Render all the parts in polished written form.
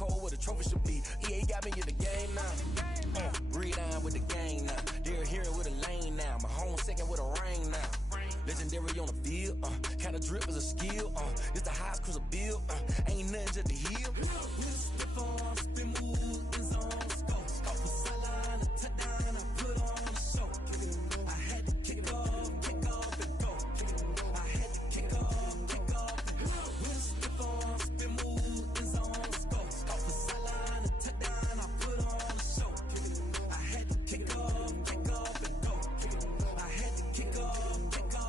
barcode where the trophy should be. EA got me in the game now. Read on with the game now. They're here with a lane now. My home second with a ring now. Legendary on the field. Kinda drip is a skill. It's the highest cruiser bill. Ain't nothing just to heal. Stiff on, spin move, in zone, scope. Scope for sideline, a touchdown, I put on the show. I had to kick off and go. I had to kick off and go. Stiff on, spin move, in zone, scope. Scope for sideline, a touchdown, I put on the show. I had to kick off and go. I had to kick off and go.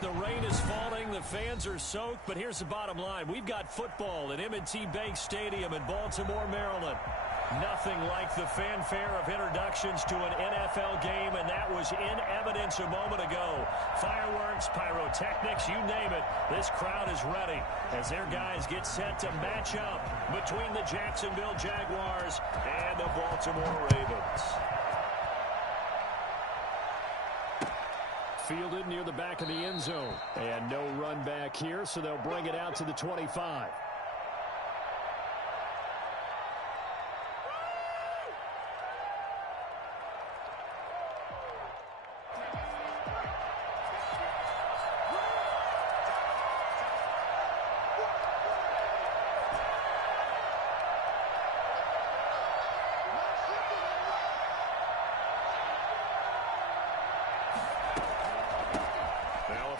The rain is falling, the fans are soaked, but here's the bottom line. We've got football at M&T Bank Stadium in Baltimore, Maryland. Nothing like the fanfare of introductions to an NFL game, and that was in evidence a moment ago. Fireworks, pyrotechnics, you name it. This crowd is ready as their guys get set to match up between the Jacksonville Jaguars and the Baltimore Ravens. Fielded near the back of the end zone. And no run back here, so they'll bring it out to the 25.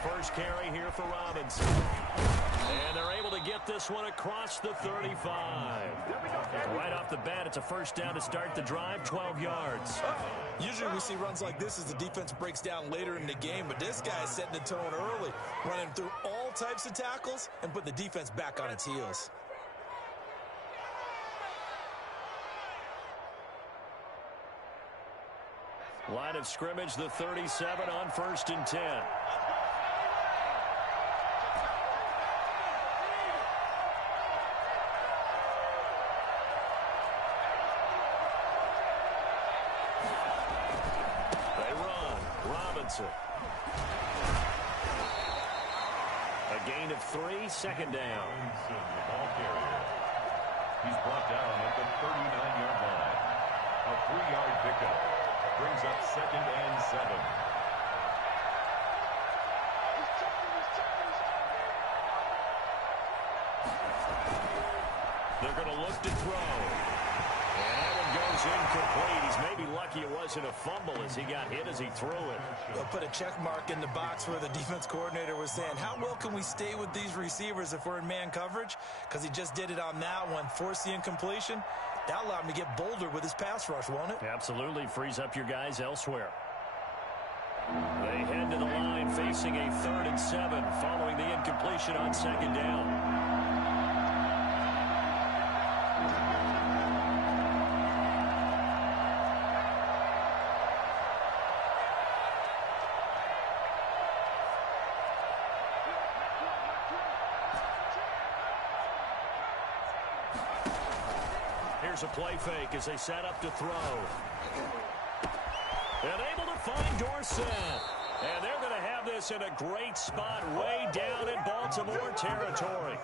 First carry here for Robinson. And they're able to get this one across the 35. Right off the bat, it's a first down to start the drive, 12 yards. Usually we see runs like this as the defense breaks down later in the game, but this guy is setting the tone early, running through all types of tackles and put the defense back on its heels. Line of scrimmage, the 37 on 1st and 10. A gain of 3, second down. Ball carrier. He's brought down at the 39-yard line. A 3-yard pickup brings up 2nd and 7. They're going to look to throw. And that one goes incomplete. He's maybe lucky it wasn't a fumble as he got hit as he threw it. They'll put a check mark in the box where the defense coordinator was saying, how well can we stay with these receivers if we're in man coverage? Because he just did it on that one, forced the incompletion. That allowed him to get bolder with his pass rush, won't it? Absolutely. Frees up your guys elsewhere. They head to the line facing a 3rd and 7 following the incompletion on 2nd down. Here's a play fake as they set up to throw. And able to find Dorsett. And they're going to have this in a great spot way down in Baltimore territory.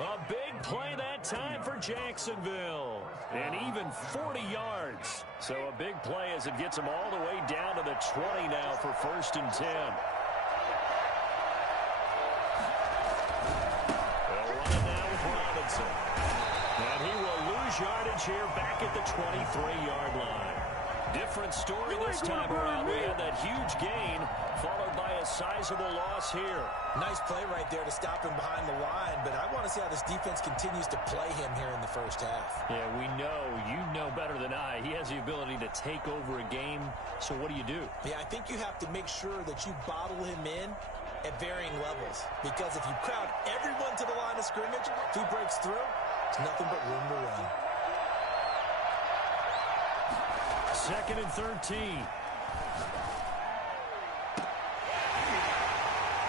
A big play that time for Jacksonville. And even 40 yards. So a big play as it gets them all the way down to the 20 now for 1st and 10. They'll run it now with Robinson. And he will lose yardage here back at the 23-yard line. Different story this time around. We had that huge gain, followed by a sizable loss here. Nice play right there to stop him behind the line, but I want to see how this defense continues to play him here in the first half. Yeah, we know. You know better than I. He has the ability to take over a game, so what do you do? Yeah, I think you have to make sure that you bottle him in at varying levels, because if you crowd everyone to the line of scrimmage, if he breaks through, it's nothing but room to run. 2nd and 13.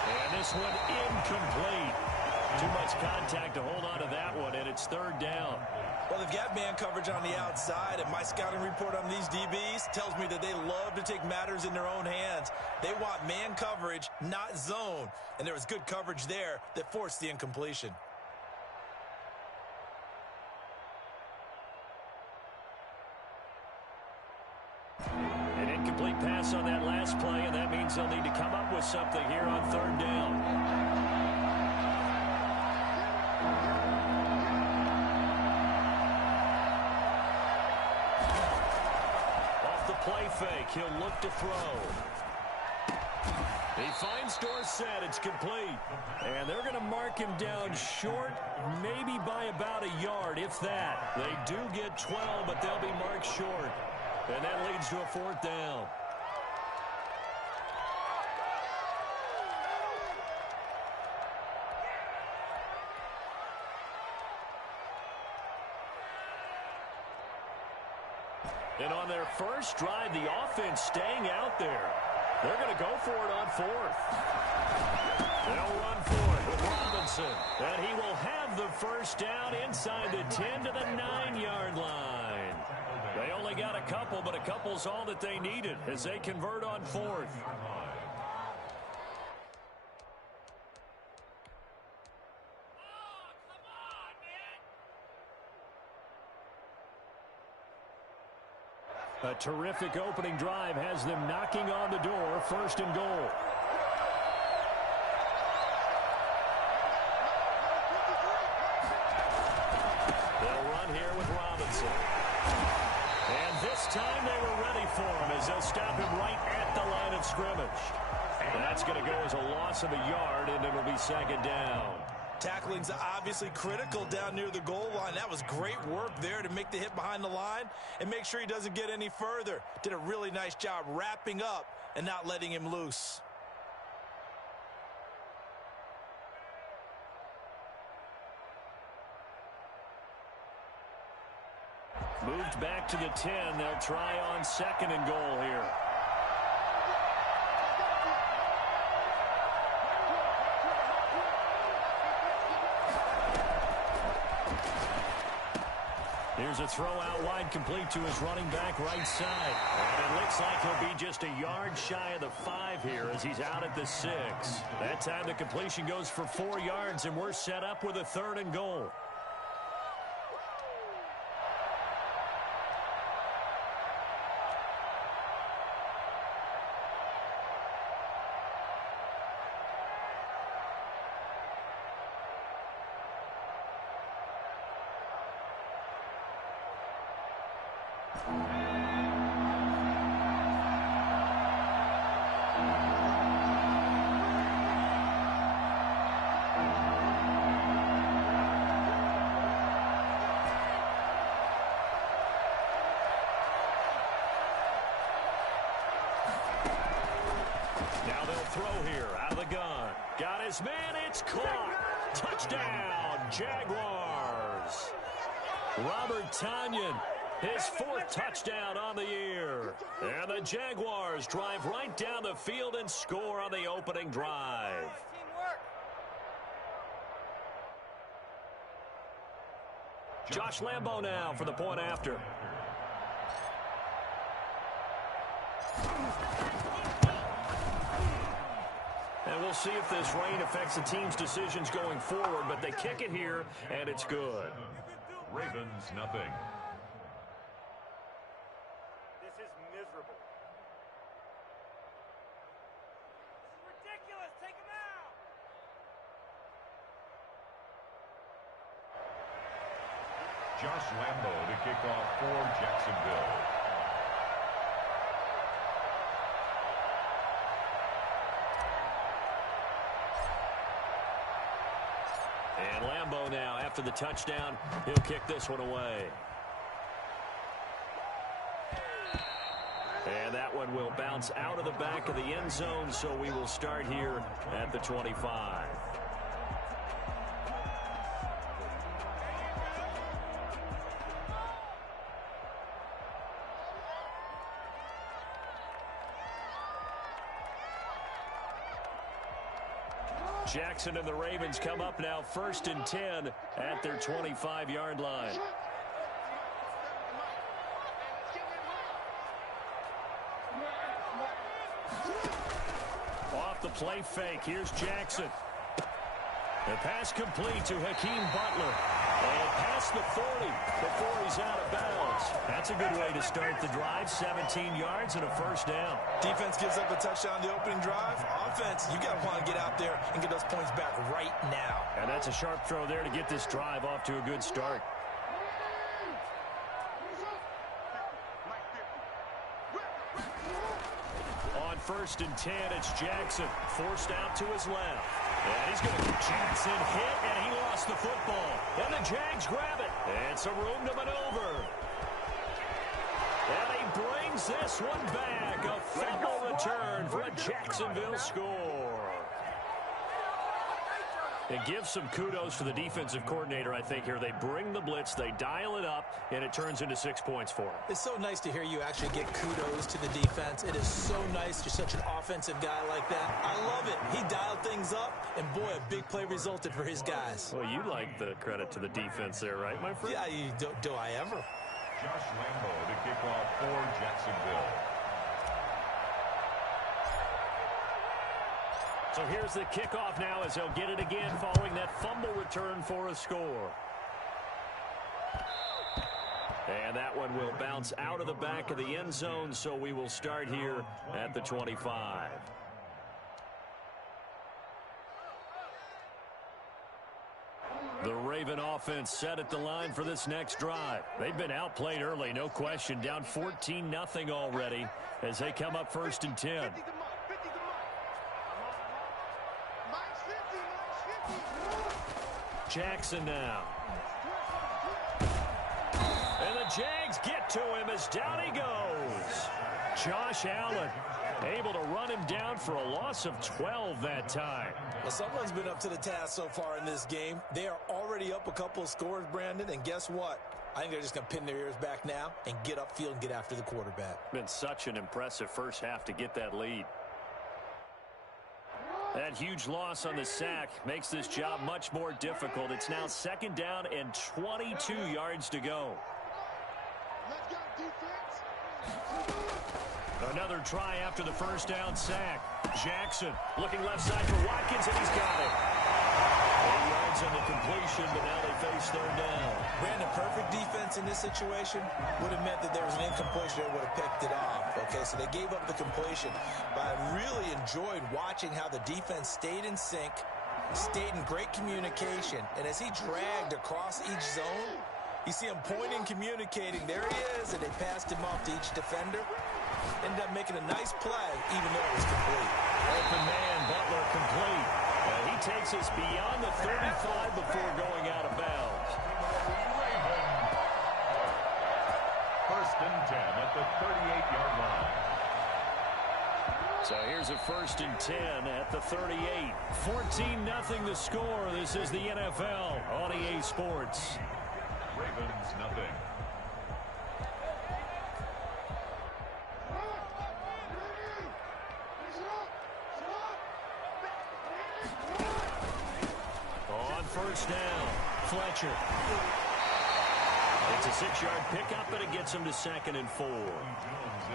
And this one incomplete. Too much contact to hold on to that one, and it's 3rd down. Well, they've got man coverage on the outside, and my scouting report on these DBs tells me that they love to take matters in their own hands. They want man coverage, not zone. And there was good coverage there that forced the incompletion. An incomplete pass on that last play, and that means they'll need to come up with something here on 3rd down. Off the play fake, he'll look to throw. He finds Dorsett. It's complete. And they're going to mark him down short, maybe by about a yard, if that. They do get 12, but they'll be marked short. And that leads to a 4th down. And on their first drive, the offense staying out there. They're going to go for it on 4th. They'll run for it with Robinson. And he will have the first down inside the 10 to the 9-yard line. They only got a couple, but a couple's all that they needed as they convert on 4th. A terrific opening drive has them knocking on the door, 1st and goal. They'll run here with Robinson. And this time they were ready for him as they'll stop him right at the line of scrimmage. That's going to go as a loss of a yard, and it'll be 2nd down. Tackling's obviously critical down near the goal line. That was great work there to make the hit behind the line and make sure he doesn't get any further. Did a really nice job wrapping up and not letting him loose. Moved back to the 10. They'll try on 2nd and goal here. Here's a throw out wide, complete to his running back right side. And it looks like he'll be just a yard shy of the 5 here as he's out at the 6. That time the completion goes for 4 yards, and we're set up with a 3rd and goal. Throw here out of the gun. Got his man. It's caught. Touchdown, Jaguars. Robert Tonyan, his 4th touchdown on the year. And the Jaguars drive right down the field and score on the opening drive. Josh Lambo now for the point after. And we'll see if this rain affects the team's decisions going forward, but they kick it here, and it's good. Ravens, nothing. This is miserable. This is ridiculous. Take him out. Josh Lambo to kick off for Jacksonville. And Lambeau now, after the touchdown, he'll kick this one away. And that one will bounce out of the back of the end zone, so we will start here at the 25. Jackson and the Ravens come up now 1st and 10 at their 25-yard line. Off the play fake, here's Jackson. The pass complete to Hakeem Butler. And past the 40 before he's out of bounds. That's a good way to start the drive. 17 yards and a first down. Defense gives up a touchdown the opening drive. Offense, you got to want to get out there and get those points back right now. And that's a sharp throw there to get this drive off to a good start. On 1st and 10, it's Jackson. Forced out to his left. And he's going to get Jackson hit, and he lost the football. And the Jags grab it. And some room to maneuver. And he brings this one back. A fumble return for a Jacksonville score. It gives some kudos to the defensive coordinator, I think, here. They bring the blitz, they dial it up, and it turns into 6 points for him. It's so nice to hear you actually get kudos to the defense. It is so nice. You're such an offensive guy like that. I love it. He dialed things up, and boy, a big play resulted for his guys. Well, you like the credit to the defense there, right, my friend? Yeah, do I ever? Josh Lambeau to kick off for Jacksonville. So here's the kickoff now as they'll get it again following that fumble return for a score. And that one will bounce out of the back of the end zone, so we will start here at the 25. The Raven offense set at the line for this next drive. They've been outplayed early, no question, down 14-0 already as they come up 1st and 10. Jackson now. And the Jags get to him as down he goes. Josh Allen able to run him down for a loss of 12 that time. Well, someone's been up to the task so far in this game. They are already up a couple of scores, Brandon, and guess what? I think they're just going to pin their ears back now and get upfield and get after the quarterback. Been such an impressive first half to get that lead. That huge loss on the sack makes this job much more difficult. It's now 2nd down and 22 yards to go. Another try after the first down sack. Jackson looking left side for Watkins, and he's got it. 8 yards on the completion, but now they face 3rd down. Brandon, perfect defense in this situation would have meant that there was an incompletion. They would have picked it off. Okay, so they gave up the completion. But I really enjoyed watching how the defense stayed in sync, stayed in great communication. And as he dragged across each zone, you see him pointing, communicating. There he is, and they passed him off to each defender. Ended up making a nice play, even though it was complete. Open man, Butler complete. He takes us beyond the 35 before going out of bounds. 1st and 10 at the 38-yard line. So here's a 1st and 10 at the 38. 14-0 the score. This is the NFL on EA Sports. Ravens nothing. On 1st down, Fletcher. It's a 6-yard pickup, but it gets him to 2nd and 4.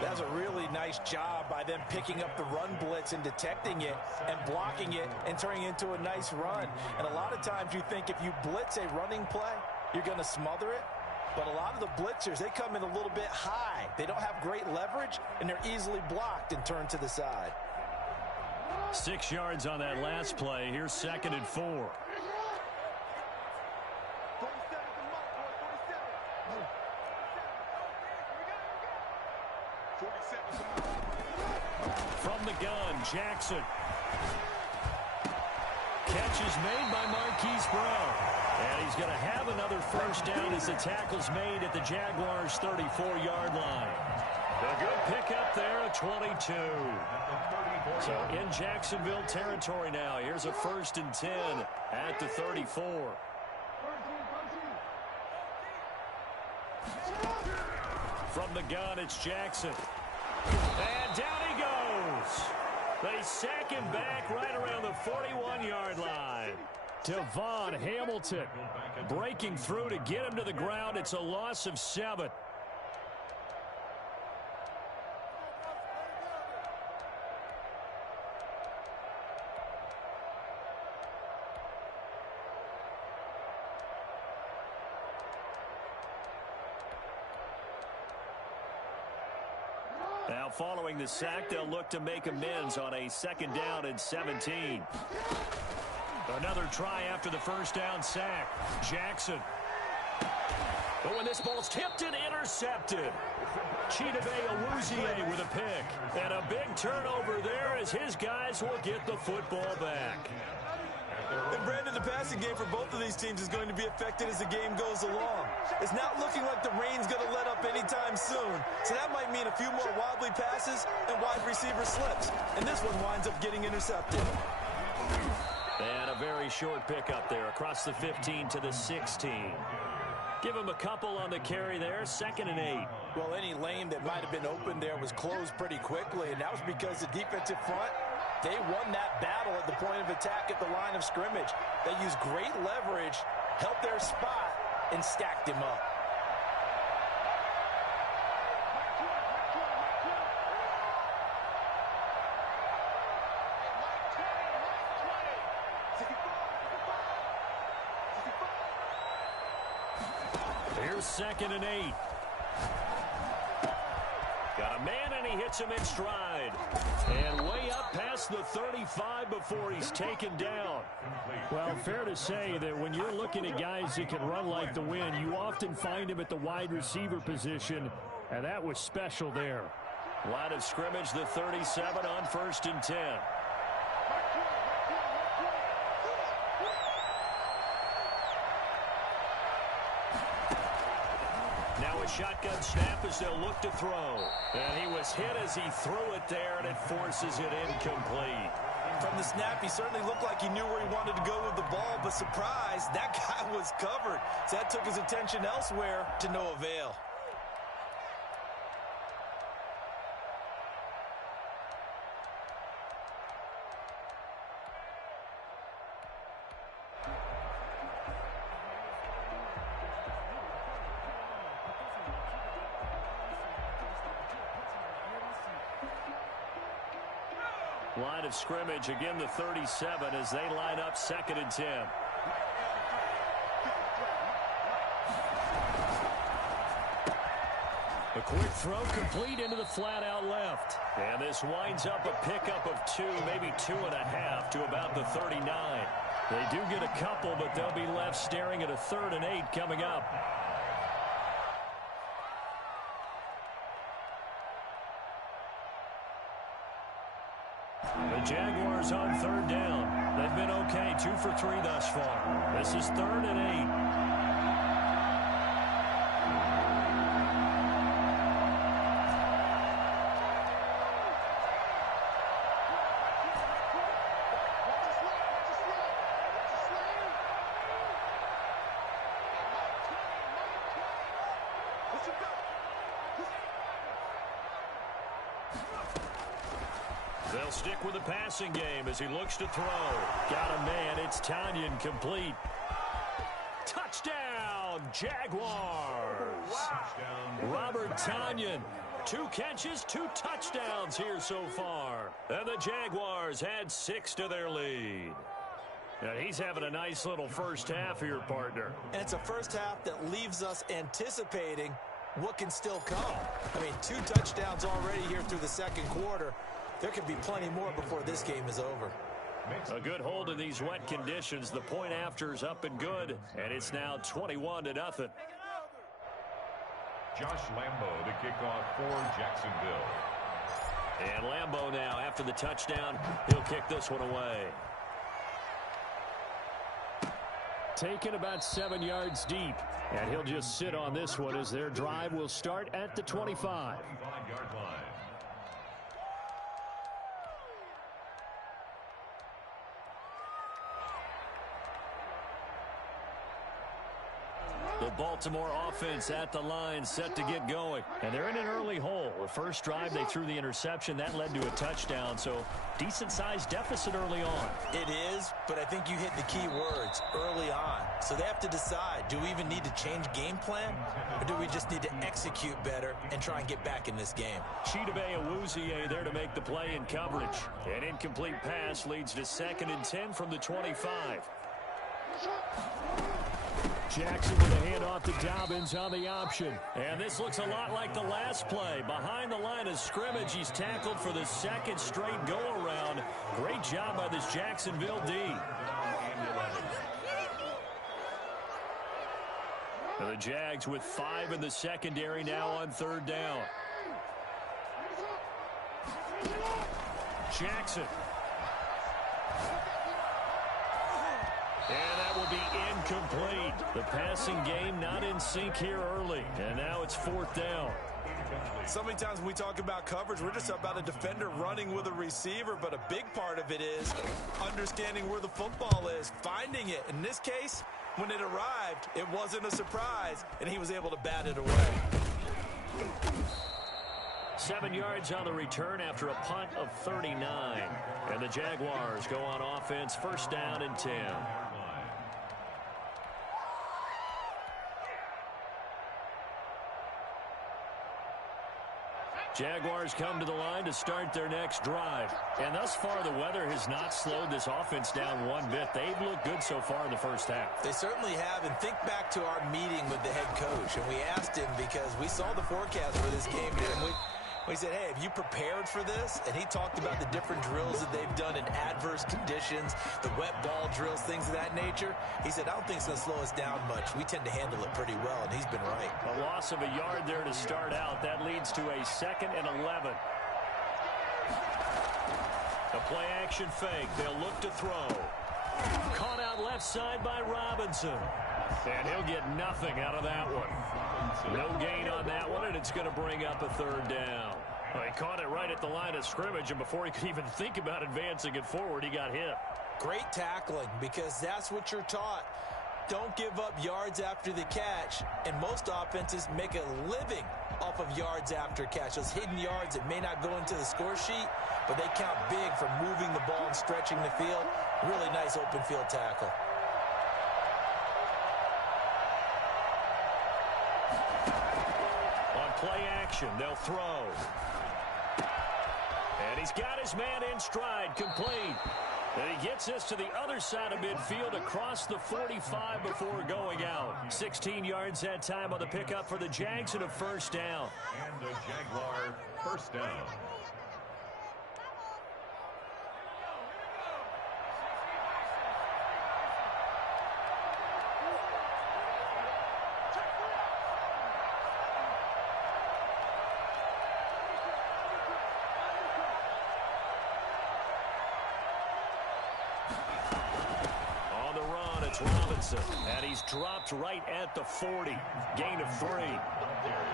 That's a really nice job by them picking up the run blitz and detecting it and blocking it and turning it into a nice run. And a lot of times you think if you blitz a running play, you're going to smother it. But a lot of the blitzers, they come in a little bit high. They don't have great leverage, and they're easily blocked and turned to the side. 6 yards on that last play. Here's 2nd and 4. From the gun, Jackson. catch is made by Marquise Brown. And he's going to have another first down as the tackle's made at the Jaguars' 34-yard line. A good pickup there at 22. So in Jacksonville territory now. Here's a 1st and 10 at the 34. From the gun, it's Jackson. And down he goes. They sack him back right around the 41-yard line. Devon Hamilton breaking through to get him to the ground. It's a loss of 7. Now following the sack, they'll look to make amends on a 2nd down and 17. Another try after the first down sack. Jackson. But when this ball's tipped and intercepted. Chidobe Awuzie with a pick. And a big turnover there as his guys will get the football back. And Brandon, the passing game for both of these teams is going to be affected as the game goes along. It's not looking like the rain's going to let up anytime soon. So that might mean a few more wobbly passes and wide receiver slips. And this one winds up getting intercepted. And a very short pickup there across the 15 to the 16. Give him a couple on the carry there, 2nd and 8. Well, any lane that might have been open there was closed pretty quickly, and that was because the defensive front, they won that battle at the point of attack at the line of scrimmage. They used great leverage, held their spot, and stacked him up. Here's 2nd and 8. Got a man, and he hits him in stride. And way up past the 35 before he's taken down. Well, fair to say that when you're looking at guys that can run like the wind, you often find him at the wide receiver position, and that was special there. Line of scrimmage, the 37 on 1st and 10. Now a shotgun snap as they'll look to throw. And he was hit as he threw it there, and it forces it incomplete. From the snap, he certainly looked like he knew where he wanted to go with the ball, but surprise, that guy was covered. So that took his attention elsewhere to no avail. Line of scrimmage, again the 37 as they line up 2nd and 10. A quick throw complete into the flat out left. And this winds up a pickup of 2, maybe 2.5 to about the 39. They do get a couple, but they'll be left staring at a 3rd and 8 coming up. The Jaguars on 3rd down. They've been okay, 2 for 3 thus far. This is 3rd and 8. They'll stick with the passing game as he looks to throw. Got a man. It's Tonyan complete. Touchdown, Jaguars. Wow. Robert Tonyan. 2 catches, 2 touchdowns here so far. And the Jaguars add 6 to their lead. And he's having a nice little first half here, partner. And it's a first half that leaves us anticipating what can still come. I mean, 2 touchdowns already here through the 2nd quarter. There could be plenty more before this game is over. A good hold in these wet conditions. The point after's up and good, and it's now 21-0. Josh Lambo to kick off for Jacksonville. And Lambo now, after the touchdown, he'll kick this one away. taken about 7 yards deep. And he'll just sit on this one as their drive will start at the 25. 25-yard line. The Baltimore offense at the line, set to get going. And they're in an early hole. The first drive, they threw the interception. That led to a touchdown, so decent-sized deficit early on. It is, but I think you hit the key words, early on. So they have to decide, do we even need to change game plan, or do we just need to execute better and try and get back in this game? Chidobe Awuzie there to make the play in coverage. An incomplete pass leads to 2nd and 10 from the 25. Jackson with a handoff to Dobbins on the option. And this looks a lot like the last play. Behind the line of scrimmage, he's tackled for the 2nd straight go-around. Great job by this Jacksonville D. The Jags with 5 in the secondary now on 3rd down. Jackson. And that will be incomplete. The passing game not in sync here early. And now it's 4th down. So many times when we talk about coverage, we're just about a defender running with a receiver, but a big part of it is understanding where the football is, finding it. In this case, when it arrived, it wasn't a surprise, and he was able to bat it away. 7 yards on the return after a punt of 39. And the Jaguars go on offense, 1st down and 10. Jaguars come to the line to start their next drive. And thus far, the weather has not slowed this offense down one bit. They've looked good so far in the first half. They certainly have. And think back to our meeting with the head coach. And we asked him because we saw the forecast for this game. And we said, hey, have you prepared for this? And he talked about the different drills that they've done in adverse conditions, the wet ball drills, things of that nature. He said, I don't think it's going to slow us down much. We tend to handle it pretty well, and he's been right. A loss of a yard there to start out. That leads to a 2nd and 11. The play-action fake. They'll look to throw. Caught out left side by Robinson. And he'll get nothing out of that one. No gain on that one, and it's going to bring up a 3rd down. Well, he caught it right at the line of scrimmage, and before he could even think about advancing it forward, he got hit. Great tackling, because that's what you're taught. Don't give up yards after the catch, and most offenses make a living off of yards after catch. Those hidden yards that may not go into the score sheet, but they count big for moving the ball and stretching the field. Really nice open field tackle. Play action, they'll throw. And he's got his man in stride, complete. And he gets this to the other side of midfield across the 45 before going out. 16 yards that time on the pickup for the Jags and a 1st down. And the Jaguar 1st down. Robinson, and he's dropped right at the 40. Gain of 3.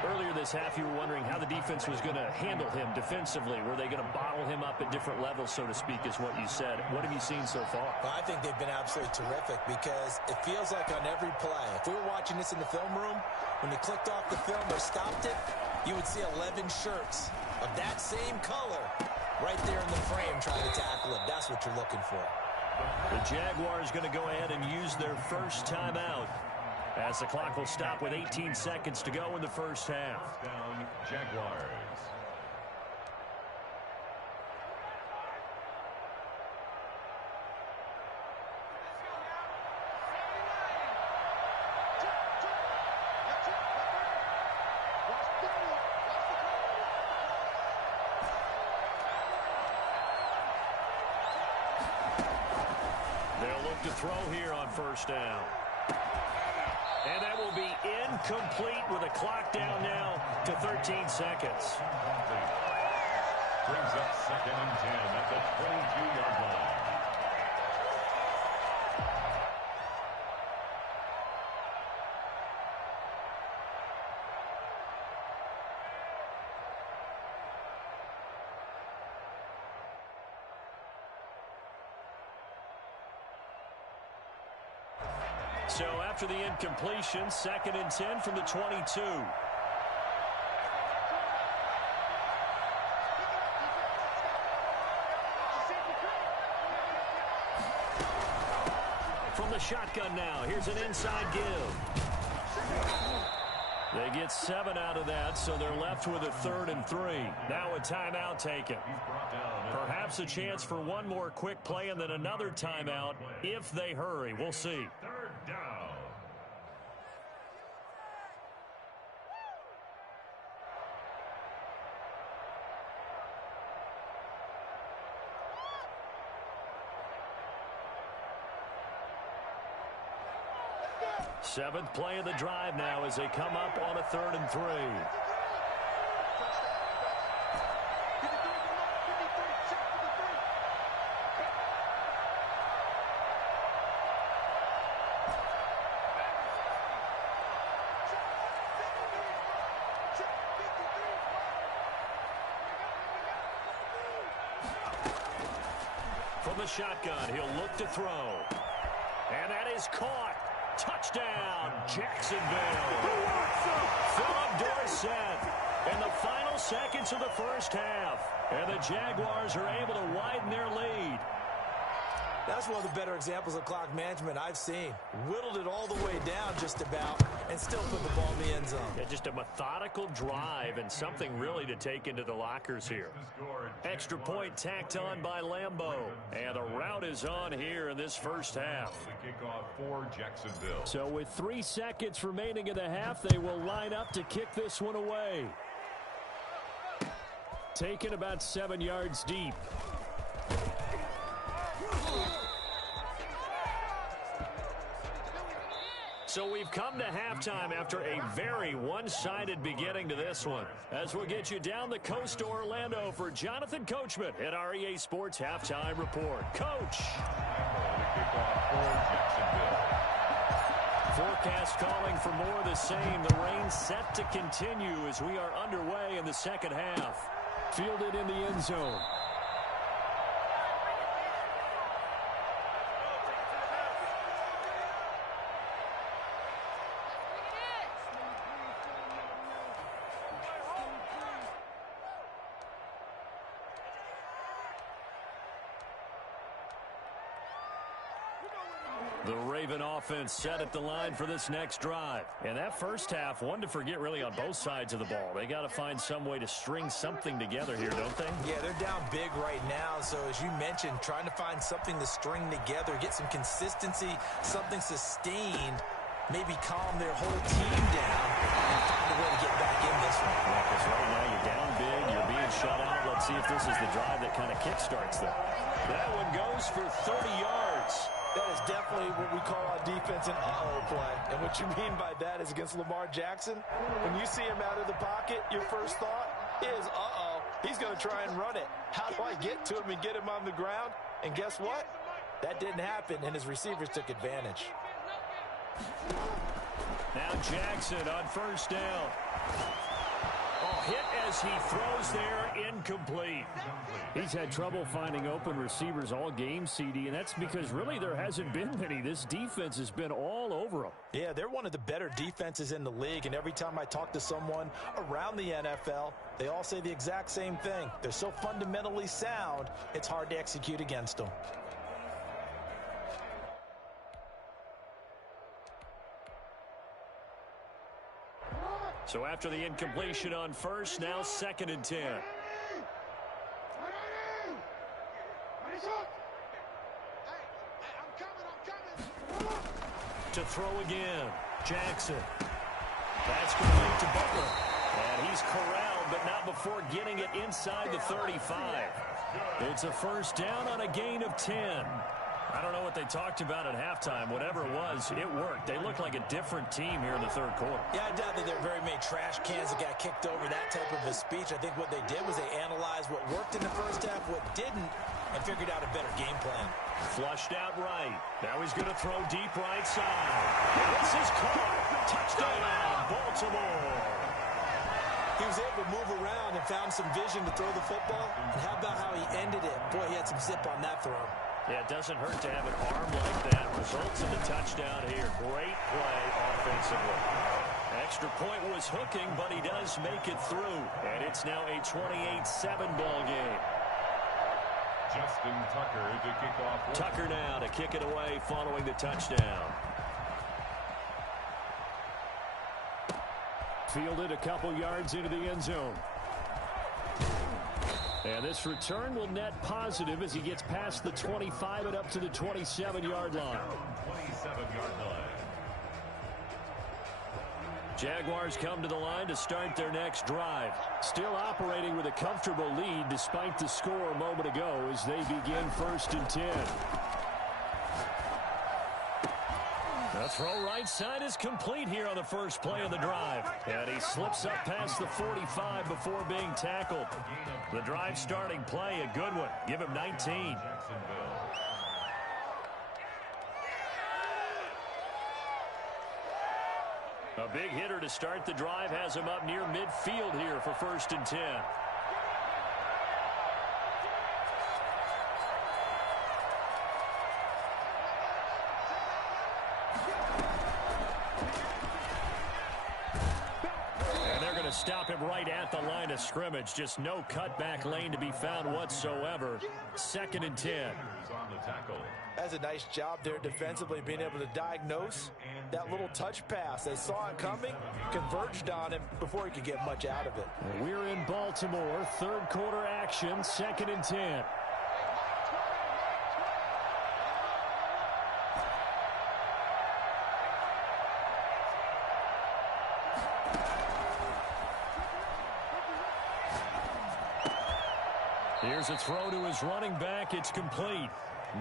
Earlier this half, you were wondering how the defense was going to handle him defensively. Were they going to bottle him up at different levels, so to speak, is what you said. What have you seen so far? Well, I think they've been absolutely terrific because it feels like on every play, if we were watching this in the film room, when they clicked off the film or stopped it, you would see 11 shirts of that same color right there in the frame trying to tackle him. That's what you're looking for. The Jaguars going to go ahead and use their first timeout as the clock will stop with 18 seconds to go in the first half. Down, Jaguars. To throw here on 1st down. And that will be incomplete with a clock down now to 13 seconds. Brings up 2nd and 10 at the 22-yard line. So after the incompletion, 2nd and 10 from the 22. From the shotgun now, here's an inside give. They get 7 out of that, so they're left with a 3rd and 3. Now a timeout taken. Perhaps a chance for one more quick play and then another timeout if they hurry. We'll see. 3rd down. Seventh play of the drive now as they come up on a 3rd and 3. From the shotgun, he'll look to throw. And that is caught. Touchdown, Jacksonville. Philip Dorsett in the final seconds of the first half. And the Jaguars are able to widen their lead. That's one of the better examples of clock management I've seen. Whittled it all the way down just about and still put the ball in the end zone. Yeah, just a methodical drive and something really to take into the lockers here. Extra point tacked on by Lambeau. And the route is on here in this first half. The kickoff for Jacksonville. So with 3 seconds remaining in the half, they will line up to kick this one away. Taken about 7 yards deep. So we've come to halftime after a very one-sided beginning to this one. As we'll get you down the coast to Orlando for Jonathan Coachman at our EA Sports Halftime Report. Coach. The kickoff for Jacksonville. Forecast calling for more of the same. The rain set to continue as we are underway in the second half. Fielded in the end zone. The Raven offense set at the line for this next drive. And that first half, one to forget really on both sides of the ball. They got to find some way to string something together here, don't they? Yeah, they're down big right now. So as you mentioned, trying to find something to string together, get some consistency, something sustained, maybe calm their whole team down and find a way to get back in this one. Yeah, because right now you're down big, you're being shut out. Let's see if this is the drive that kind of kickstarts them. That one goes for 30 yards. That is definitely what we call on defense an uh-oh play. And what you mean by that is against Lamar Jackson, when you see him out of the pocket, your first thought is, uh-oh, he's going to try and run it. How do I get to him and get him on the ground? And guess what? That didn't happen, and his receivers took advantage. Now Jackson on first down. Oh, hit as he throws there, incomplete. He's had trouble finding open receivers all game, CD, and that's because really there hasn't been many. This defense has been all over them. Yeah, they're one of the better defenses in the league, and every time I talk to someone around the NFL, they all say the exact same thing. They're so fundamentally sound, it's hard to execute against them. So after the incompletion on first, now 2nd and 10. To throw again, Jackson. That's complete to Butler. And he's corralled, but not before getting it inside the 35. It's a first down on a gain of 10. I don't know what they talked about at halftime. Whatever it was, it worked. They look like a different team here in the third quarter. Yeah, I doubt that there are very many trash cans that got kicked over, that type of a speech. I think what they did was they analyzed what worked in the first half, what didn't, and figured out a better game plan. Flushed out right. Now he's going to throw deep right side. This is caught. Touchdown, Baltimore. He was able to move around and found some vision to throw the football. And how about how he ended it? Boy, he had some zip on that throw. Yeah, it doesn't hurt to have an arm like that. Results in the touchdown here. Great play offensively. Extra point was hooking, but he does make it through. And it's now a 28-7 ball game. Justin Tucker to kick off. Tucker now to kick it away following the touchdown. Fielded a couple yards into the end zone. And this return will net positive as he gets past the 25 and up to the 27-yard line. 27-yard line. Jaguars come to the line to start their next drive. Still operating with a comfortable lead despite the score a moment ago as they begin 1st and 10. The throw right side is complete here on the first play of the drive. And he slips up past the 45 before being tackled. The drive starting play, a good one. Give him 19. A big hitter to start the drive has him up near midfield here for 1st and 10. Stop him right at the line of scrimmage. Just no cutback lane to be found whatsoever. 2nd and 10. That's a nice job there defensively, being able to diagnose that little touch pass. They saw it coming, converged on him before he could get much out of it. We're in Baltimore. 3rd quarter action, 2nd and 10. Here's a throw to his running back. It's complete.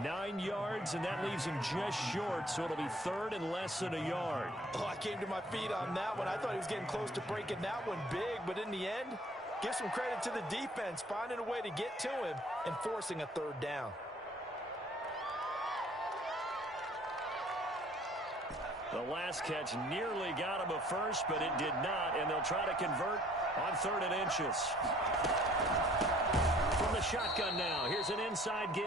9 yards, and that leaves him just short, so it'll be 3rd and less than a yard. Oh, I came to my feet on that one. I thought he was getting close to breaking that one big, but in the end, give some credit to the defense, finding a way to get to him and forcing a 3rd down. The last catch nearly got him a first, but it did not, and they'll try to convert on 3rd and inches. From the shotgun now, here's an inside give.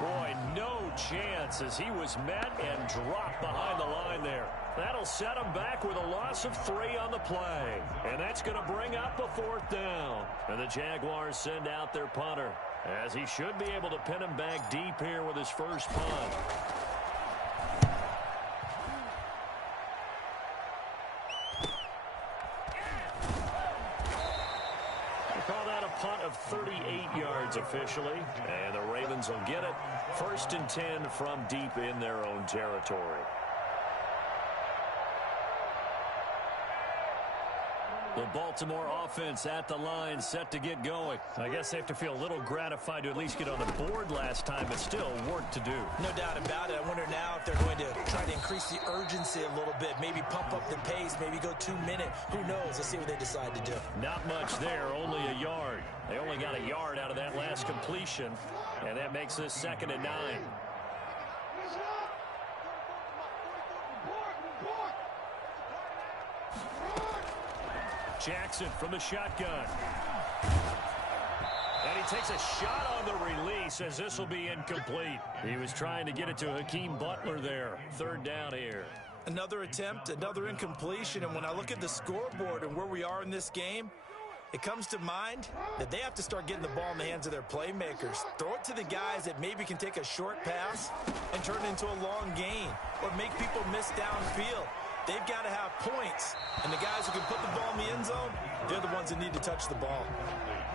Boy, no chance as he was met and dropped behind the line there. That'll set him back with a loss of 3 on the play. And that's going to bring up a 4th down. And the Jaguars send out their punter, as he should be able to pin him back deep here with his first punt. Punt of 38 yards officially, and the Ravens will get it. 1st and 10 from deep in their own territory. The Baltimore offense at the line, set to get going. I guess they have to feel a little gratified to at least get on the board last time, but still work to do. No doubt about it. I wonder now if they're going to try to increase the urgency a little bit, maybe pump up the pace, maybe go 2-minute. Who knows? Let's see what they decide to do. Not much there, only a yard. They only got a yard out of that last completion, and that makes this 2nd and 9. Jackson from the shotgun. And he takes a shot on the release as this will be incomplete. He was trying to get it to Hakeem Butler there. 3rd down here. Another attempt, another incompletion, and when I look at the scoreboard and where we are in this game, it comes to mind that they have to start getting the ball in the hands of their playmakers. Throw it to the guys that maybe can take a short pass and turn it into a long gain or make people miss downfield. They've got to have points, and the guys who can put the ball in the end zone, they're the ones that need to touch the ball.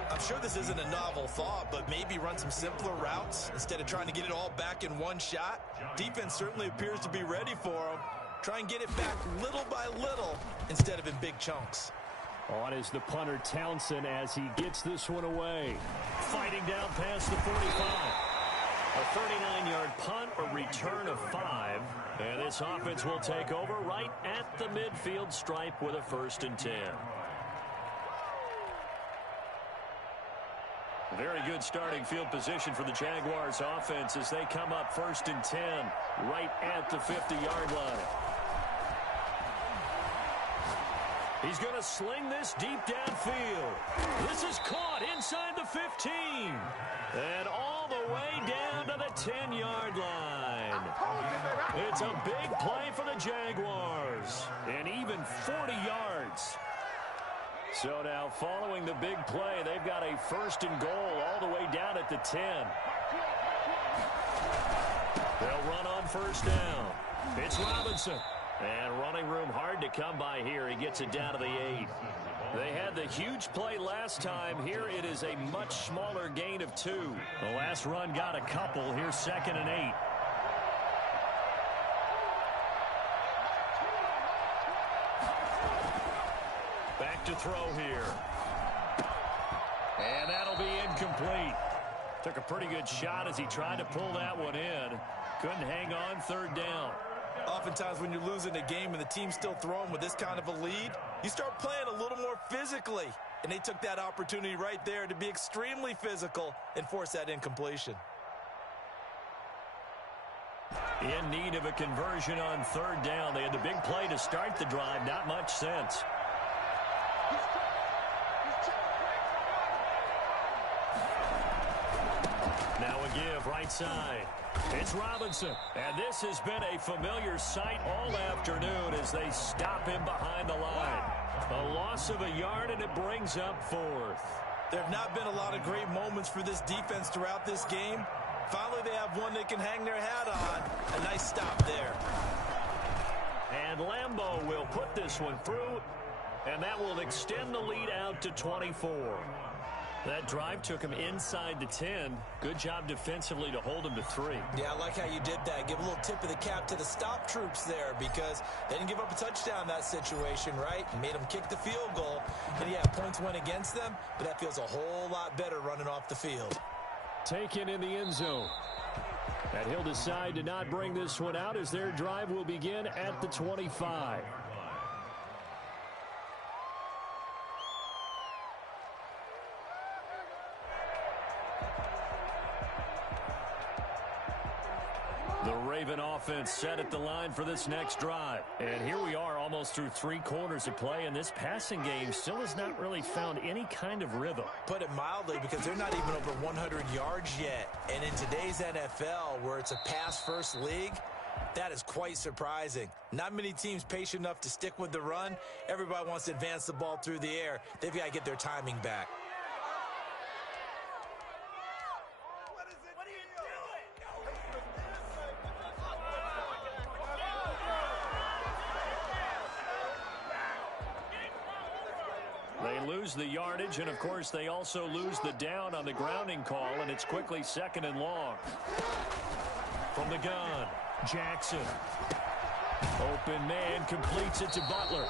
I'm sure this isn't a novel thought, but maybe run some simpler routes instead of trying to get it all back in one shot. Defense certainly appears to be ready for them. Try and get it back little by little instead of in big chunks. On is the punter Townsend as he gets this one away. Fighting down past the 45. A 39-yard punt, a return of 5. And this offense will take over right at the midfield stripe with a 1st and 10. Very good starting field position for the Jaguars offense as they come up 1st and 10 right at the 50-yard line. He's going to sling this deep downfield. This is caught inside the 15. And all the way down to the 10-yard line. It's a big play for the Jaguars. And even 40 yards. So now following the big play, they've got a 1st and goal all the way down at the 10. They'll run on 1st down. It's Robinson. And running room hard to come by here. He gets it down to the 8. They had the huge play last time. Here it is a much smaller gain of 2. The last run got a couple. Here's 2nd and 8. Back to throw here. And that'll be incomplete. Took a pretty good shot as he tried to pull that one in. Couldn't hang on 3rd down. Oftentimes when you're losing a game and the team's still throwing with this kind of a lead, you start playing a little more physically. And they took that opportunity right there to be extremely physical and force that incompletion. In need of a conversion on 3rd down. They had the big play to start the drive. Not much sense. Now a give right side. It's Robinson. And this has been a familiar sight all afternoon as they stop him behind the line. A loss of a yard, and it brings up 4th. There have not been a lot of great moments for this defense throughout this game. Finally, they have one they can hang their hat on. A nice stop there. And Lambeau will put this one through, and that will extend the lead out to 24. That drive took him inside the 10. Good job defensively to hold him to 3. Yeah, I like how you did that. Give a little tip of the cap to the stop troops there because they didn't give up a touchdown in that situation, right? Made them kick the field goal. And yeah, points went against them, but that feels a whole lot better running off the field. Taken in the end zone. And he'll decide to not bring this one out as their drive will begin at the 25. The Raven offense set at the line for this next drive. And here we are almost through 3 quarters of play, and this passing game still has not really found any kind of rhythm. Put it mildly, because they're not even over 100 yards yet. And in today's NFL, where it's a pass-first league, that is quite surprising. Not many teams patient enough to stick with the run. Everybody wants to advance the ball through the air. They've got to get their timing back. They lose the yardage, and of course they also lose the down on the grounding call, and it's quickly 2nd and long. From the gun, Jackson. Open man completes it to Butler.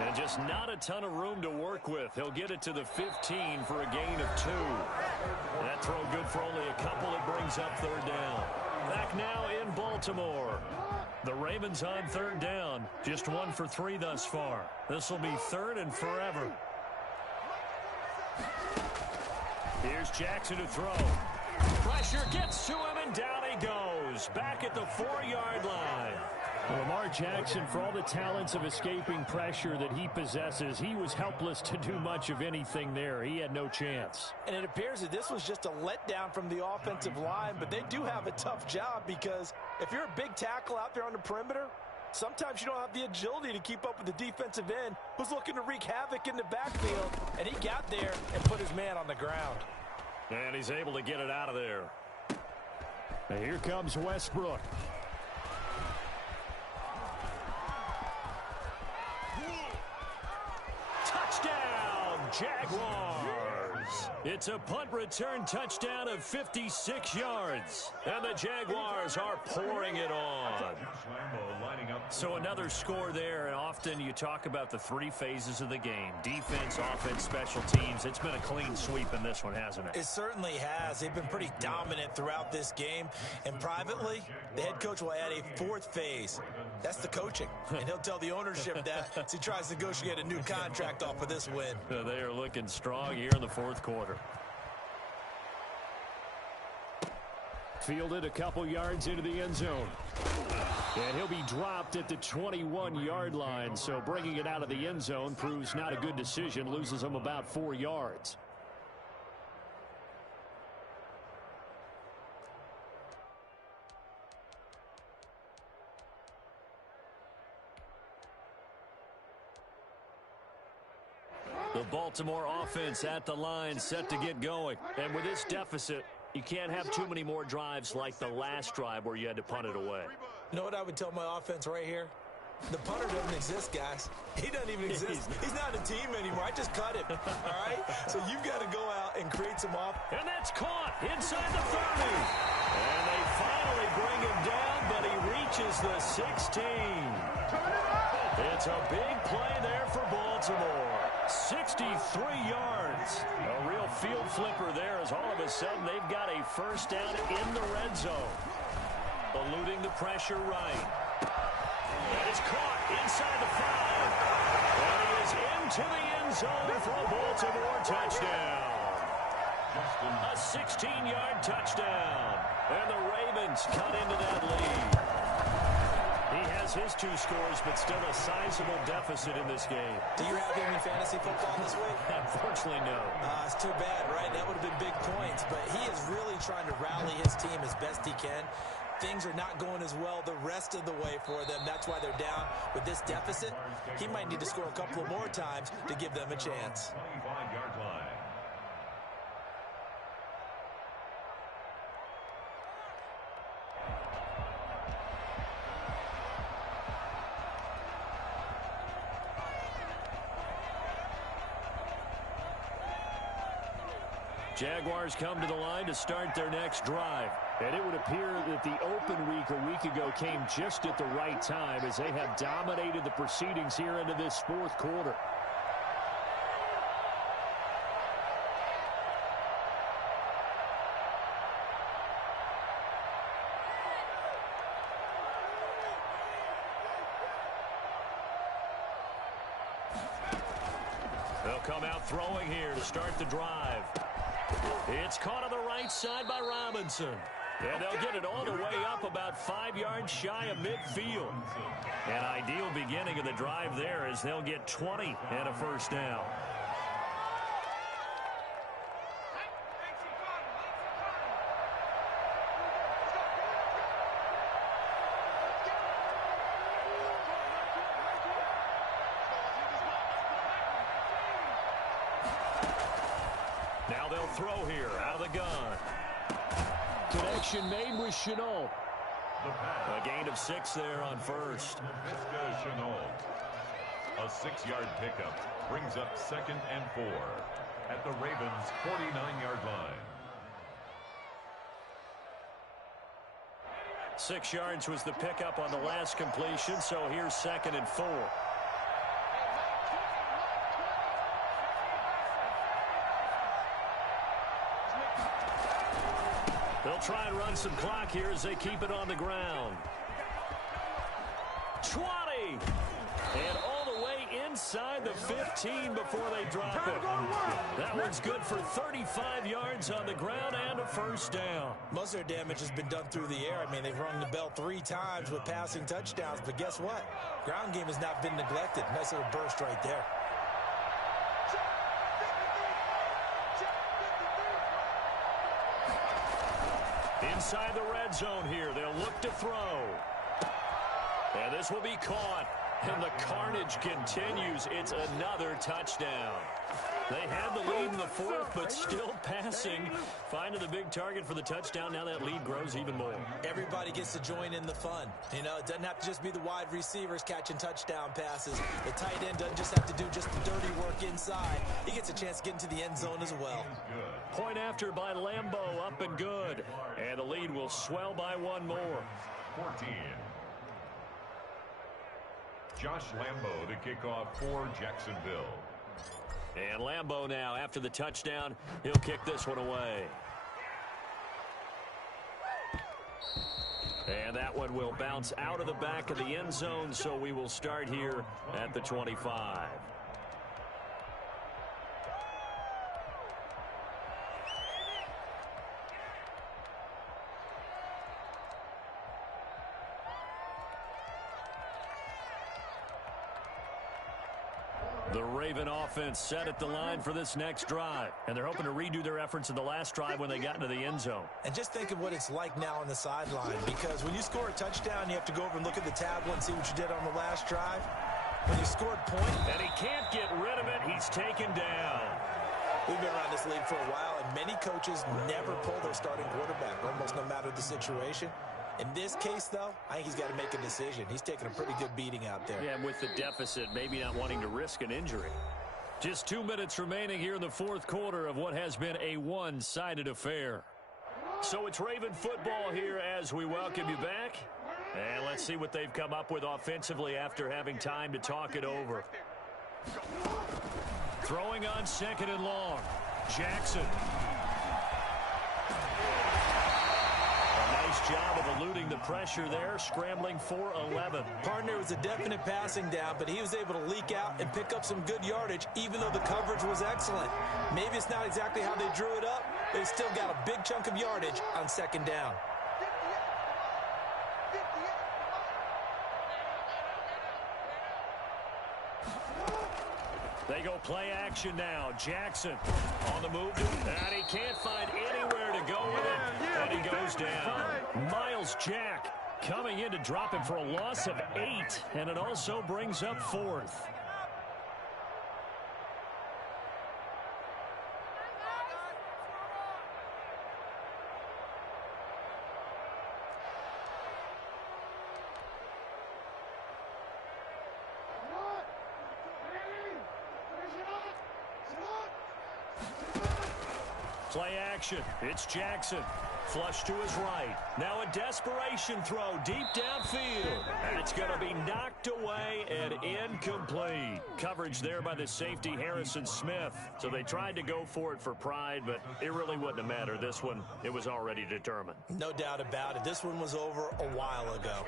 And just not a ton of room to work with. He'll get it to the 15 for a gain of 2. That throw good for only a couple. It brings up 3rd down. Back now in Baltimore. The Ravens on 3rd down. Just 1 for 3 thus far. This will be 3rd and forever. Here's Jackson to throw. Pressure gets to him, and down he goes. Back at the 4-yard line. Lamar Jackson, for all the talents of escaping pressure that he possesses, he was helpless to do much of anything there. He had no chance. And it appears that this was just a letdown from the offensive line, but they do have a tough job because if you're a big tackle out there on the perimeter, sometimes you don't have the agility to keep up with the defensive end who's looking to wreak havoc in the backfield, and he got there and put his man on the ground. And he's able to get it out of there. And here comes Westbrook. Touchdown, Jaguars. It's a punt return touchdown of 56 yards. And the Jaguars are pouring it on. So another score there, and often you talk about the 3 phases of the game. Defense, offense, special teams. It's been a clean sweep in this one, hasn't it? It certainly has. They've been pretty dominant throughout this game. And privately, the head coach will add a 4th phase. That's the coaching. And he'll tell the ownership that as he tries to negotiate a new contract off of this win. They are looking strong here in the 4th quarter. Fielded a couple yards into the end zone. And he'll be dropped at the 21-yard line, so bringing it out of the end zone proves not a good decision, loses him about 4 yards. The Baltimore offense at the line, set to get going. And with this deficit, you can't have too many more drives like the last drive where you had to punt it away. You know what I would tell my offense right here? The punter doesn't exist, guys. He doesn't even exist. He's not a team anymore. I just cut him, all right? So you've got to go out and create some off. And that's caught inside the 30. And they finally bring him down, but he reaches the 16. It's a big play there for Baltimore. 63 yards. A real field flipper there as all of a sudden they've got a first down in the red zone. Eluding the pressure right. That is caught inside the 5. And he is into the end zone for a Baltimore touchdown. A 16-yard touchdown. And the Ravens cut into that lead. He has his 2 scores, but still a sizable deficit in this game. Do you have him in fantasy football this week? Unfortunately, no. It's too bad, right? That would have been big points. But he is really trying to rally his team as best he can. Things are not going as well the rest of the way for them. That's why they're down with this deficit. He might need to score a couple more times to give them a chance. 25-yard line. Jaguars come to the line to start their next drive. And it would appear that the open week a week ago came just at the right time as they have dominated the proceedings here into this 4th quarter. They'll come out throwing here to start the drive. It's caught on the right side by Robinson. And they'll get it all the way up about 5 yards shy of midfield. An ideal beginning of the drive there as they'll get 20 and a first down. Now they'll throw here out of the gun. Connection made with Shenault. A gain of 6 there on first. Laviska Shenault. A 6-yard pickup brings up 2nd and 4 at the Ravens' 49-yard line. 6 yards was the pickup on the last completion, so here's 2nd and 4. They'll try and run some clock here as they keep it on the ground. 20! And all the way inside the 15 before they drop it. That one's good for 35 yards on the ground and a first down. Most of their damage has been done through the air. I mean, they've rung the bell 3 times with passing touchdowns, but guess what? Ground game has not been neglected. Nice little burst right there. Inside the red zone here, they'll look to throw. And this will be caught. And the carnage continues. It's another touchdown. They had the lead in the 4th, but still passing. Finding the big target for the touchdown. Now that lead grows even more. Everybody gets to join in the fun. You know, it doesn't have to just be the wide receivers catching touchdown passes. The tight end doesn't just have to do just the dirty work inside. He gets a chance to get into the end zone as well. Point after by Lambeau, up and good. And the lead will swell by 1 more. 14. Josh Lambeau to kick off for Jacksonville. And Lambeau now, after the touchdown, he'll kick this one away. And that one will bounce out of the back of the end zone, so we will start here at the 25. The Raven offense set at the line for this next drive. And they're hoping to redo their efforts in the last drive when they got into the end zone. And just think of what it's like now on the sideline. Because when you score a touchdown, you have to go over and look at the tablet and see what you did on the last drive. when you scored points. And he can't get rid of it. He's taken down. We've been around this league for a while, and many coaches never pull their starting quarterback, almost no matter the situation. In this case, though, I think he's got to make a decision. He's taking a pretty good beating out there. Yeah, and with the deficit, maybe not wanting to risk an injury. Just 2 minutes remaining here in the fourth quarter of what has been a one-sided affair. So it's Raven football here as we welcome you back. And let's see what they've come up with offensively after having time to talk it over. Throwing on 2nd and long. Jackson. A nice job of eluding the pressure there, scrambling for 11. Partner was a definite passing down, but he was able to leak out and pick up some good yardage, even though the coverage was excellent. Maybe it's not exactly how they drew it up, but they still got a big chunk of yardage on 2nd down. They go play action now. Jackson on the move. And he can't find anywhere to go with it. And he goes down. Miles Jack coming in to drop him for a loss of 8. And it also brings up 4th. Play action. It's Jackson. Flush to his right. Now a desperation throw deep downfield. That's going to be knocked away and incomplete. Coverage there by the safety, Harrison Smith. So they tried to go for it for pride, but it really wouldn't have mattered. This one, it was already determined. No doubt about it. This one was over a while ago.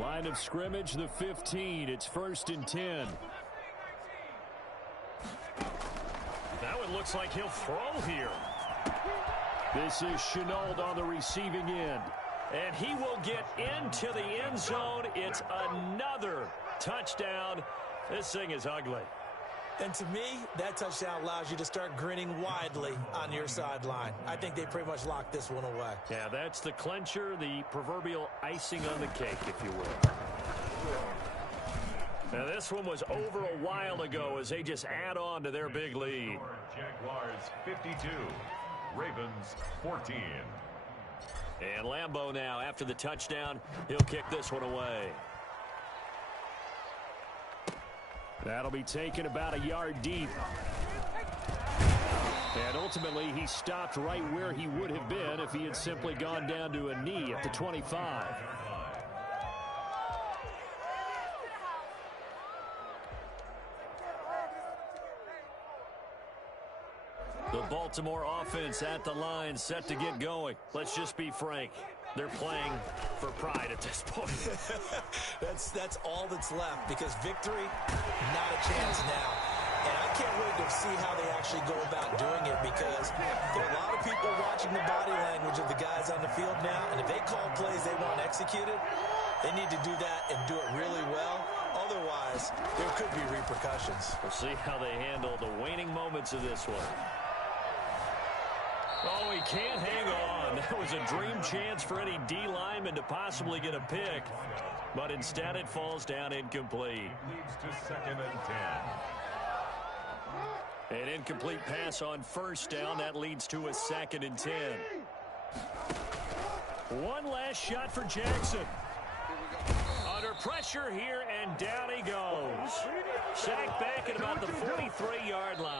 Line of scrimmage, the 15. It's 1st and 10. That one looks like he'll throw here. This is Shenault on the receiving end. And he will get into the end zone. It's another touchdown. This thing is ugly. And to me, that touchdown allows you to start grinning widely on your sideline. I think they pretty much locked this one away. Yeah, that's the clincher, the proverbial icing on the cake, if you will. Now, this one was over a while ago as they just add on to their big lead. Jaguars 52, Ravens 14. And Lambeau now, after the touchdown, he'll kick this one away. That'll be taken about a yard deep. And ultimately, he stopped right where he would have been if he had simply gone down to a knee at the 25. The Baltimore offense at the line, set to get going. Let's just be frank. They're playing for pride at this point. That's all that's left, because victory, not a chance now. And I can't wait to see how they actually go about doing it, because there are a lot of people watching the body language of the guys on the field now, and if they call plays they want executed, they need to do that and do it really well. Otherwise, there could be repercussions. We'll see how they handle the waning moments of this one. Oh, he can't hang on. That was a dream chance for any D lineman to possibly get a pick. But instead it falls down incomplete. Leads to 2nd and 10. An incomplete pass on 1st down. That leads to a 2nd and 10. One last shot for Jackson. Under pressure here, and down he goes. Sacked back at about the 43-yard line.